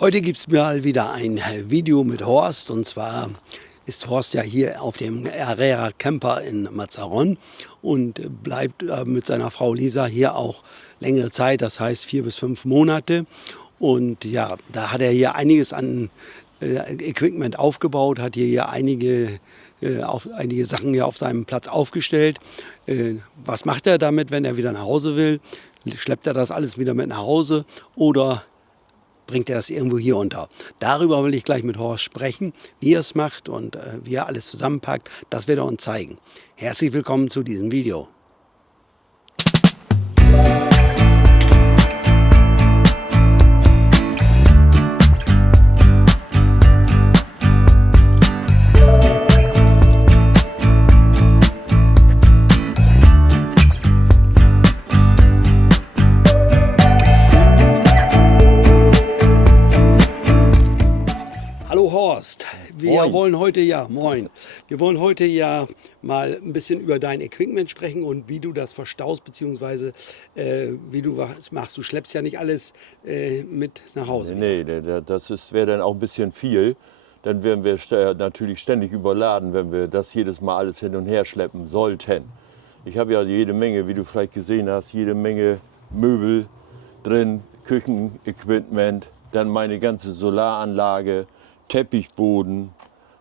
Heute gibt es mal wieder ein Video mit Horst, und zwar ist Horst ja hier auf dem Herrera Camper in Mazarrón und bleibt mit seiner Frau Lisa hier auch längere Zeit, das heißt 4 bis 5 Monate. Und ja, da hat er hier einiges an Equipment aufgebaut, hat hier einige Sachen hier auf seinem Platz aufgestellt. Was macht er damit, wenn er wieder nach Hause will? Schleppt er das alles wieder mit nach Hause oder bringt er das irgendwo hier unter? Darüber will ich gleich mit Horst sprechen, wie er es macht und wie er alles zusammenpackt. Das wird er uns zeigen. Herzlich willkommen zu diesem Video. Horst, wir wollen heute mal ein bisschen über dein Equipment sprechen und wie du das verstaust, beziehungsweise wie du was machst. Du schleppst ja nicht alles mit nach Hause. Nee, das wäre dann auch ein bisschen viel. Dann wären wir natürlich ständig überladen, wenn wir das jedes Mal alles hin und her schleppen sollten. Ich habe ja jede Menge, wie du vielleicht gesehen hast, jede Menge Möbel drin, Küchenequipment, dann meine ganze Solaranlage, Teppichboden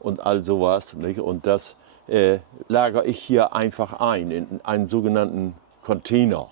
und all sowas. Nicht? Und das lagere ich hier einfach ein in einen sogenannten Container,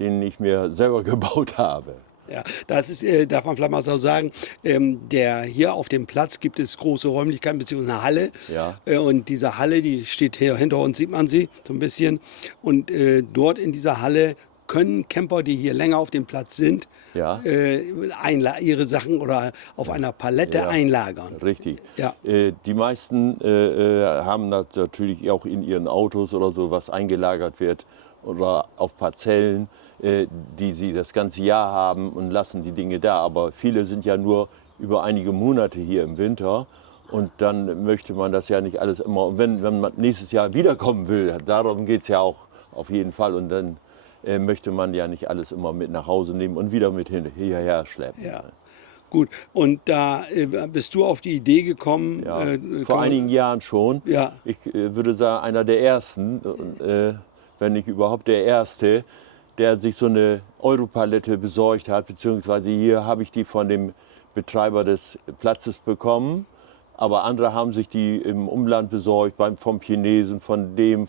den ich mir selber gebaut habe. Ja, das ist, darf man vielleicht mal so sagen, hier auf dem Platz gibt es große Räumlichkeiten bzw. eine Halle. Ja. Und diese Halle, die steht hier hinter uns, sieht man sie so ein bisschen. Und dort in dieser Halle können Camper, die hier länger auf dem Platz sind, ja, ihre Sachen oder auf einer Palette einlagern. Richtig. Ja. Die meisten haben natürlich auch in ihren Autos oder so, was eingelagert wird oder auf Parzellen, die sie das ganze Jahr haben und lassen die Dinge da. Aber viele sind ja nur über einige Monate hier im Winter. Und dann möchte man das ja nicht alles immer. Und wenn man nächstes Jahr wiederkommen will, darum geht es ja auch auf jeden Fall. Und dann möchte man ja nicht alles immer mit nach Hause nehmen und wieder mit hierher schleppen. Ja. Gut, und da bist du auf die Idee gekommen? Ja, vor einigen Jahren schon. Ja. Ich würde sagen, einer der Ersten, wenn nicht überhaupt der Erste, der sich so eine Europalette besorgt hat, beziehungsweise hier habe ich die von dem Betreiber des Platzes bekommen. Aber andere haben sich die im Umland besorgt, vom Chinesen, von dem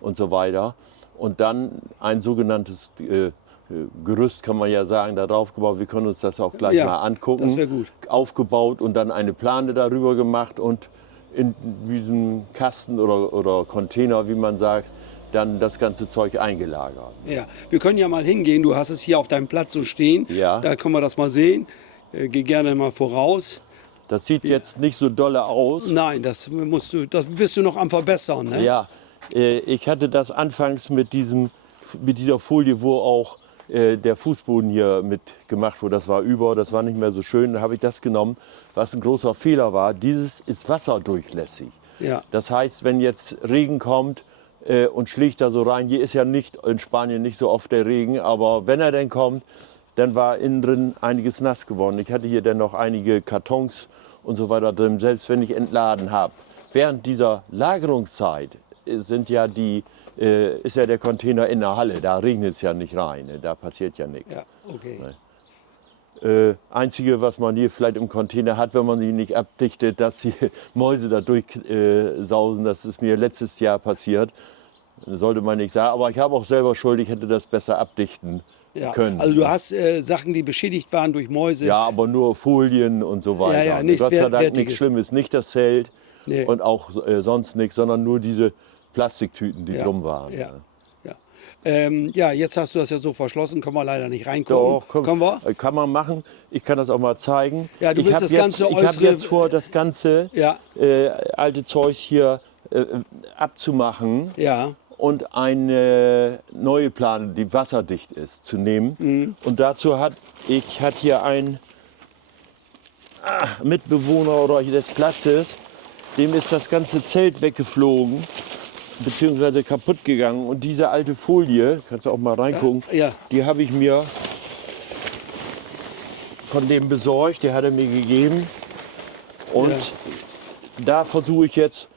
und so weiter. Und dann ein sogenanntes Gerüst, kann man ja sagen, da drauf gebaut. Wir können uns das auch gleich mal angucken. Das wäre gut. Aufgebaut und dann eine Plane darüber gemacht und in diesem Kasten oder Container, wie man sagt, dann das ganze Zeug eingelagert. Ja, wir können ja mal hingehen. Du hast es hier auf deinem Platz so stehen. Ja. Da können wir das mal sehen. Geh gerne mal voraus. Das sieht jetzt nicht so dolle aus. Nein, das bist du noch am Verbessern, ne? Ja. Ich hatte das anfangs mit dieser Folie, wo auch der Fußboden hier mit gemacht wurde. Das war nicht mehr so schön. Dann habe ich das genommen, was ein großer Fehler war. Dieses ist wasserdurchlässig. Ja. Das heißt, wenn jetzt Regen kommt und schlägt da so rein, hier ist ja nicht in Spanien nicht so oft der Regen, aber wenn er denn kommt, dann war innen drin einiges nass geworden. Ich hatte hier dann noch einige Kartons und so weiter drin, selbst wenn ich entladen habe. Während dieser Lagerungszeit ist ja der Container in der Halle, da regnet es ja nicht rein, da passiert ja nichts. Ja, okay. Einzige, was man hier vielleicht im Container hat, wenn man sie nicht abdichtet, dass die Mäuse da durchsausen, das ist mir letztes Jahr passiert. Sollte man nicht sagen, aber ich habe auch selber Schuld, ich hätte das besser abdichten können. Also du hast Sachen, die beschädigt waren durch Mäuse. Ja, aber nur Folien und so weiter. Ja, Gott sei Dank nichts Schlimmes, nicht das Zelt und auch sonst nichts, sondern nur diese Plastiktüten, die drum waren. Ja. Ja, jetzt hast du das ja so verschlossen, können wir leider nicht reinkommen. Doch, können wir? Kann man machen. Ich kann das auch mal zeigen. Ja, du willst das ganze äußere... Ich habe jetzt vor, das ganze alte Zeug hier abzumachen und eine neue Plane, die wasserdicht ist, zu nehmen. Und dazu hat hier Mitbewohner oder des Platzes, dem ist das ganze Zelt weggeflogen, beziehungsweise kaputt gegangen. Und diese alte Folie, kannst du auch mal reingucken, Ja. die habe ich mir von dem besorgt, der hat er mir gegeben. Und da versuche ich jetzt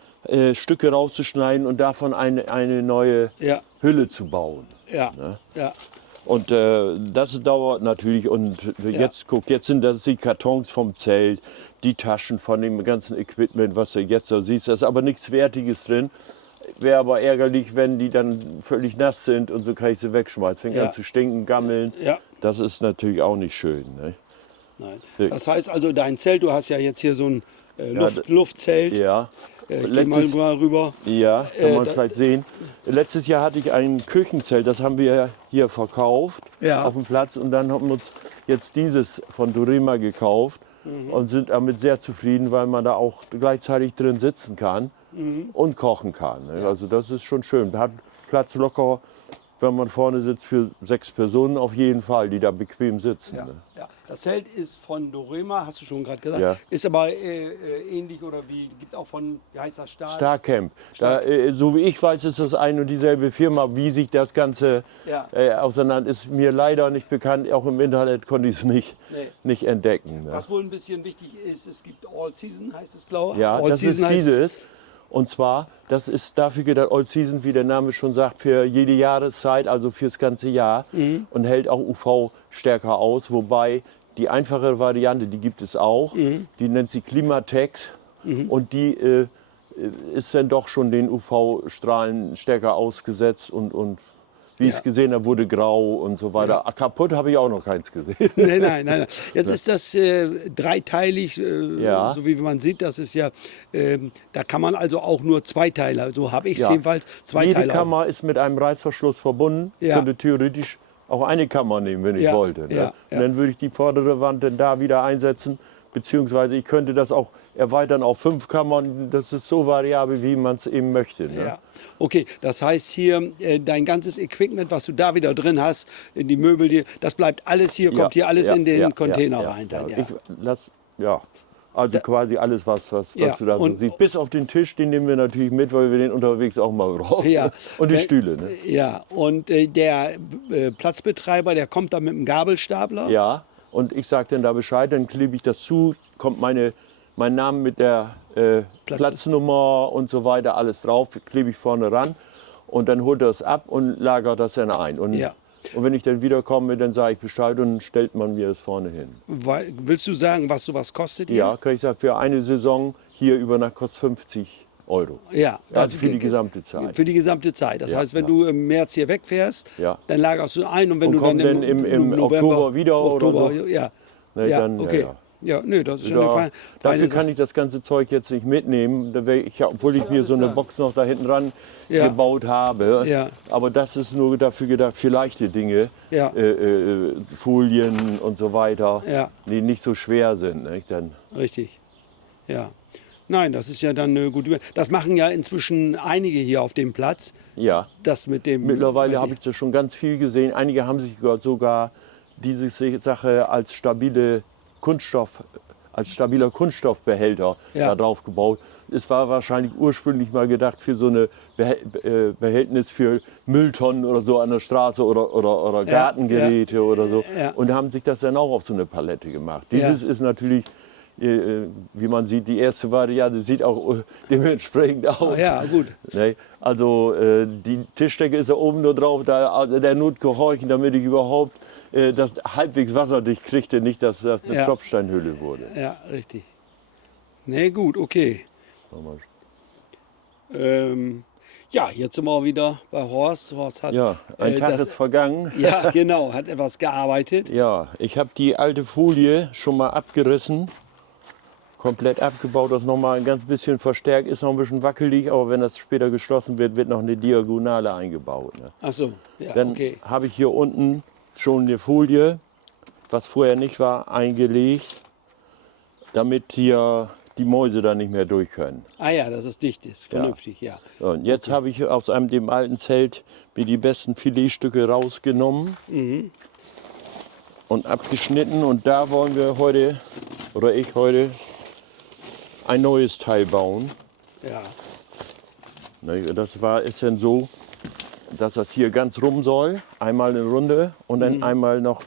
Stücke rauszuschneiden und davon eine neue Ja. Hülle zu bauen. Ja. Ja. Und das dauert natürlich. Und jetzt guck, jetzt sind das die Kartons vom Zelt, die Taschen von dem ganzen Equipment, was du jetzt so siehst. Da ist aber nichts Wertiges drin. Wäre aber ärgerlich, wenn die dann völlig nass sind und so kann ich sie wegschmeißen. Fängt an zu stinken, gammeln. Ja. Das ist natürlich auch nicht schön. Ne? Nein. Das heißt also, dein Zelt, du hast ja jetzt hier so ein Luftzelt. Ja. Ich gehe mal rüber. Ja, kann man vielleicht sehen. Letztes Jahr hatte ich ein Küchenzelt, das haben wir hier verkauft auf dem Platz. Und dann haben wir uns jetzt dieses von Dorema gekauft und sind damit sehr zufrieden, weil man da auch gleichzeitig drin sitzen kann und kochen kann. Ne? Also das ist schon schön. Hat Platz locker, wenn man vorne sitzt, für 6 Personen auf jeden Fall, die da bequem sitzen. Ja. Ne? Ja. Das Zelt ist von Dorema, hast du schon gerade gesagt. Ja. Ist aber ähnlich oder wie, gibt auch von, wie heißt das, Starcamp. Da, so wie ich weiß, ist das ein und dieselbe Firma. Wie sich das Ganze auseinander ist mir leider nicht bekannt. Auch im Internet konnte ich es nicht entdecken. Ne? Was wohl ein bisschen wichtig ist, es gibt All Season, heißt es, glaube ich. Ja, All das Season ist dieses. Und zwar, das ist dafür gedacht, All Season, wie der Name schon sagt, für jede Jahreszeit, also fürs ganze Jahr. Und hält auch UV stärker aus, wobei die einfache Variante, die gibt es auch, die nennt sie Klimatex und die ist dann doch schon den UV-Strahlen stärker ausgesetzt und wie ich es gesehen habe, wurde grau und so weiter. Kaputt habe ich auch noch keins gesehen. Nein. Jetzt ist das dreiteilig, so wie man sieht, das ist ja, da kann man also auch nur Zweiteiler, so habe ich es jedenfalls, Zweiteiler. Jede Kammer ist mit einem Reißverschluss verbunden, könnte theoretisch auch eine Kammer nehmen, wenn ich wollte. Ne? Und dann würde ich die vordere Wand dann da wieder einsetzen, beziehungsweise ich könnte das auch erweitern auf 5 Kammern. Das ist so variabel, wie man es eben möchte. Ne? Ja. Okay, das heißt hier, dein ganzes Equipment, was du da wieder drin hast, in die Möbel, das bleibt alles hier, kommt hier alles in den Container rein. Dann, Also quasi alles, was du da so siehst. Bis auf den Tisch, den nehmen wir natürlich mit, weil wir den unterwegs auch mal brauchen. Ja. Und die Stühle. Ne? Ja, und der Platzbetreiber, der kommt dann mit dem Gabelstapler? Ja, und ich sage dann da Bescheid, dann klebe ich das zu, kommt mein Name mit der Platznummer und so weiter, alles drauf, klebe ich vorne ran. Und dann holt er es ab und lagert das dann ein. Und wenn ich dann wiederkomme, dann sage ich Bescheid und stellt man mir das vorne hin. Willst du sagen, was sowas kostet hier? Ja, kann ich sagen, für eine Saison hier über Nacht kostet 50 €. Ja, also für die gesamte Zeit. Für die gesamte Zeit. Das heißt, wenn du im März hier wegfährst, dann lagerst du ein und wenn du dann im November, Oktober wieder oder so. Ja, ne, dann, okay. Ja, nee, das ist schon eine feine Dafür kann ich das ganze Zeug jetzt nicht mitnehmen, obwohl ich mir so eine Box noch da hinten ran gebaut habe. Ja. Aber das ist nur dafür gedacht, für leichte Dinge, Folien und so weiter, die nicht so schwer sind. Ne? Dann richtig, ja. Nein, das ist ja dann eine gute. Das machen ja inzwischen einige hier auf dem Platz. Ja. Das mit dem. Mittlerweile habe ich das schon ganz viel gesehen. Einige haben sich sogar diese Sache als stabiler Kunststoffbehälter da drauf gebaut. Es war wahrscheinlich ursprünglich mal gedacht für so eine Behältnis für Mülltonnen oder so an der Straße oder Gartengeräte oder so. Ja. Und haben sich das dann auch auf so eine Palette gemacht. Dieses ist natürlich, wie man sieht, die erste Variante sieht auch dementsprechend aus. Ja, gut. Also die Tischdecke ist da oben nur drauf, der Not gehorchen, damit ich überhaupt das halbwegs wasserdicht kriegte, nicht, dass das eine Tropfsteinhülle wurde. Ja, richtig. Nee, gut, okay. Jetzt sind wir wieder bei Horst. Horst hat, ein Tag ist vergangen. Ja, genau, hat etwas gearbeitet. Ja, ich habe die alte Folie schon mal abgerissen, komplett abgebaut, das noch mal ein ganz bisschen verstärkt, ist noch ein bisschen wackelig, aber wenn das später geschlossen wird, wird noch eine Diagonale eingebaut. Ne? Ach so, ja, dann habe ich hier unten schon eine Folie, was vorher nicht war, eingelegt, damit hier die Mäuse da nicht mehr durch können. Ah ja, dass es dicht ist, vernünftig, ja. Und jetzt habe ich aus dem alten Zelt mir die besten Filetstücke rausgenommen und abgeschnitten. Und da wollen wir heute oder ich heute ein neues Teil bauen. Ja. Ne, ist dann so, dass das hier ganz rum soll, einmal eine Runde und dann einmal noch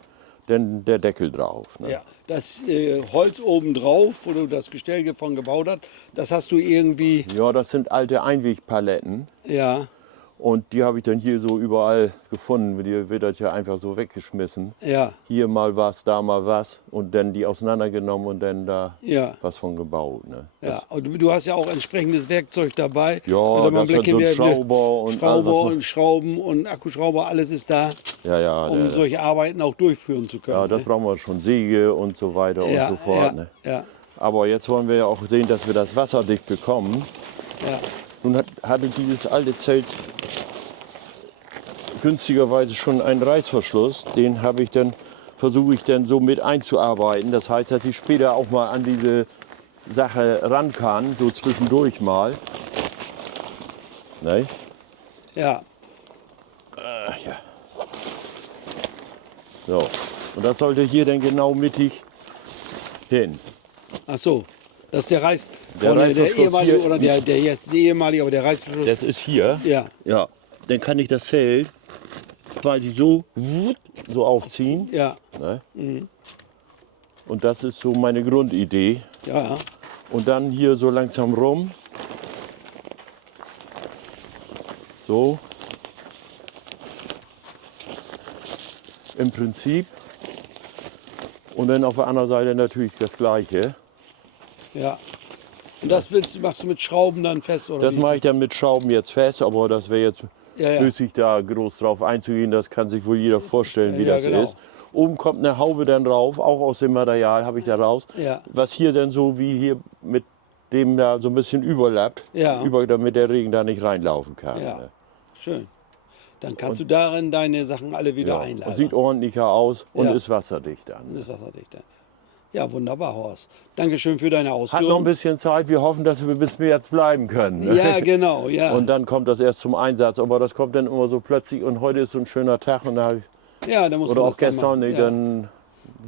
der Deckel drauf. Ne? Ja, das Holz oben drauf, wo du das Gestell von gebaut hast, das hast du irgendwie, Ja, das sind alte Einwegpaletten ja, und die habe ich dann hier so überall gefunden. Die wird das ja einfach so weggeschmissen. ja, Hier mal was, da mal was und dann die auseinandergenommen und dann da ja. was von gebaut. Ne? Ja, und du hast ja auch entsprechendes Werkzeug dabei. Ja, Warte mal, das sind so ein Schrauber und Schrauber alles, was und Schrauben und Akkuschrauber, alles ist da, Ja, um solche Arbeiten auch durchführen zu können. ja, das ne? brauchen wir schon, Säge und so weiter ja, und so fort. ja, Ne? ja, Aber jetzt wollen wir ja auch sehen, dass wir das wasserdicht bekommen. ja, Nun hatte dieses alte Zelt günstigerweise schon einen Reißverschluss. Den versuche ich dann so mit einzuarbeiten. Das heißt, dass ich später auch mal an diese Sache ran kann, so zwischendurch mal. Ne? ja, Ja. So. Und das sollte hier dann genau mittig hin. ach so. Das ist der Der der Reißverschluss ehemalige hier oder der jetzt ehemalige, aber der Reißverschluss. Das ist hier. Ja, Ja. Dann kann ich das Zelt quasi so aufziehen. ja, Ne? Und das ist so meine Grundidee. ja, Und dann hier so langsam rum. So. Im Prinzip. Und dann auf der anderen Seite natürlich das Gleiche. ja. Und das machst du mit Schrauben dann fest, oder Das wie? mache ich dann mit Schrauben jetzt fest, aber das wäre jetzt Ja, ja. nötig, da groß drauf einzugehen. Das kann sich wohl jeder vorstellen, wie Ja, das genau. ist. Oben kommt eine Haube dann drauf, auch aus dem Material habe ich da raus. Ja. Was hier dann so wie hier mit dem da so ein bisschen überlappt, Ja. damit der Regen da nicht reinlaufen kann. Ja. Ne? Schön. Dann kannst du darin deine Sachen alle wieder Ja. einlagern. Und sieht ordentlicher aus und Ja. ist wasserdicht dann. Und ist wasserdicht dann. Ja, wunderbar, Horst. Dankeschön für deine Hat noch ein Ausführungen. bisschen Zeit. Wir hoffen, dass wir bis jetzt bleiben können. Ne? Ja, genau, ja. Und dann kommt das erst zum Einsatz. Aber das kommt dann immer so plötzlich. Und heute ist so ein schöner Tag. Und da, Ja, da muss oder man auch das dann gestern, machen. nee, Ja. dann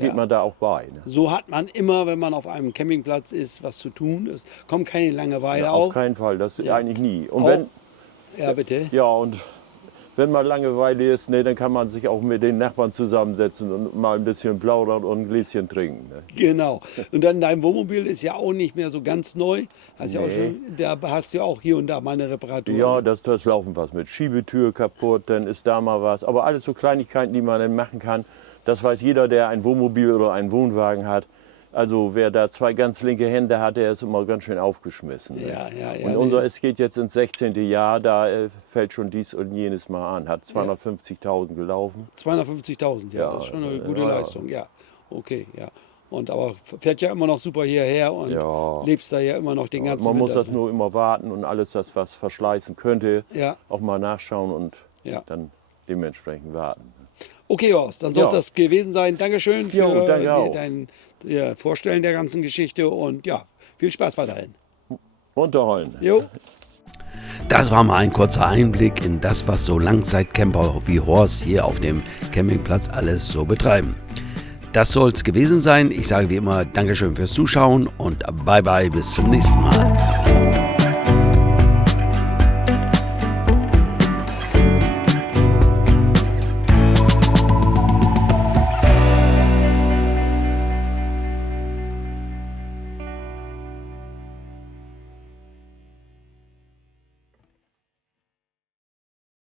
geht Ja. man da auch bei. Ne? So hat man immer, wenn man auf einem Campingplatz ist, was zu tun. Es kommt keine Langeweile Auf auf. keinen Fall. Das Ja. eigentlich nie. Und Auch- wenn, Ja, bitte. ja, und wenn mal Langeweile ist, ne, dann kann man sich auch mit den Nachbarn zusammensetzen und mal ein bisschen plaudern und ein Gläschen trinken. Ne? Genau. Und dann dein Wohnmobil ist ja auch nicht mehr so ganz neu. Hast ja auch Nee. schon, da hast du ja auch hier und da mal eine Reparatur. Ja, das laufen was mit. Schiebetür kaputt, dann ist da mal was. Aber alles so Kleinigkeiten, die man dann machen kann. Das weiß jeder, der ein Wohnmobil oder einen Wohnwagen hat. Also wer da zwei ganz linke Hände hat, der ist immer ganz schön aufgeschmissen. Ne? Ja, ja, ja. Und unser, es geht jetzt ins 16. Jahr, da fällt schon dies und jenes mal an. Hat 250.000 gelaufen. 250.000, ja, Ja, das ist schon eine ja, gute ja. Leistung, ja. Okay, ja. Und aber fährt ja immer noch super hierher und Ja. lebst da ja immer noch den ganzen Man muss Winter. das nur immer warten und alles, das was verschleißen könnte, Ja. auch mal nachschauen und Ja. dann dementsprechend warten. Okay, Horst, dann soll es Ja. das gewesen sein. Dankeschön für Jo, danke auch. dein Vorstellen der ganzen Geschichte und ja, viel Spaß weiterhin. Runterholen. Jo. Das war mal ein kurzer Einblick in das, was so Langzeitcamper wie Horst hier auf dem Campingplatz alles so betreiben. Das soll es gewesen sein. Ich sage wie immer Dankeschön fürs Zuschauen und bye bye bis zum nächsten Mal.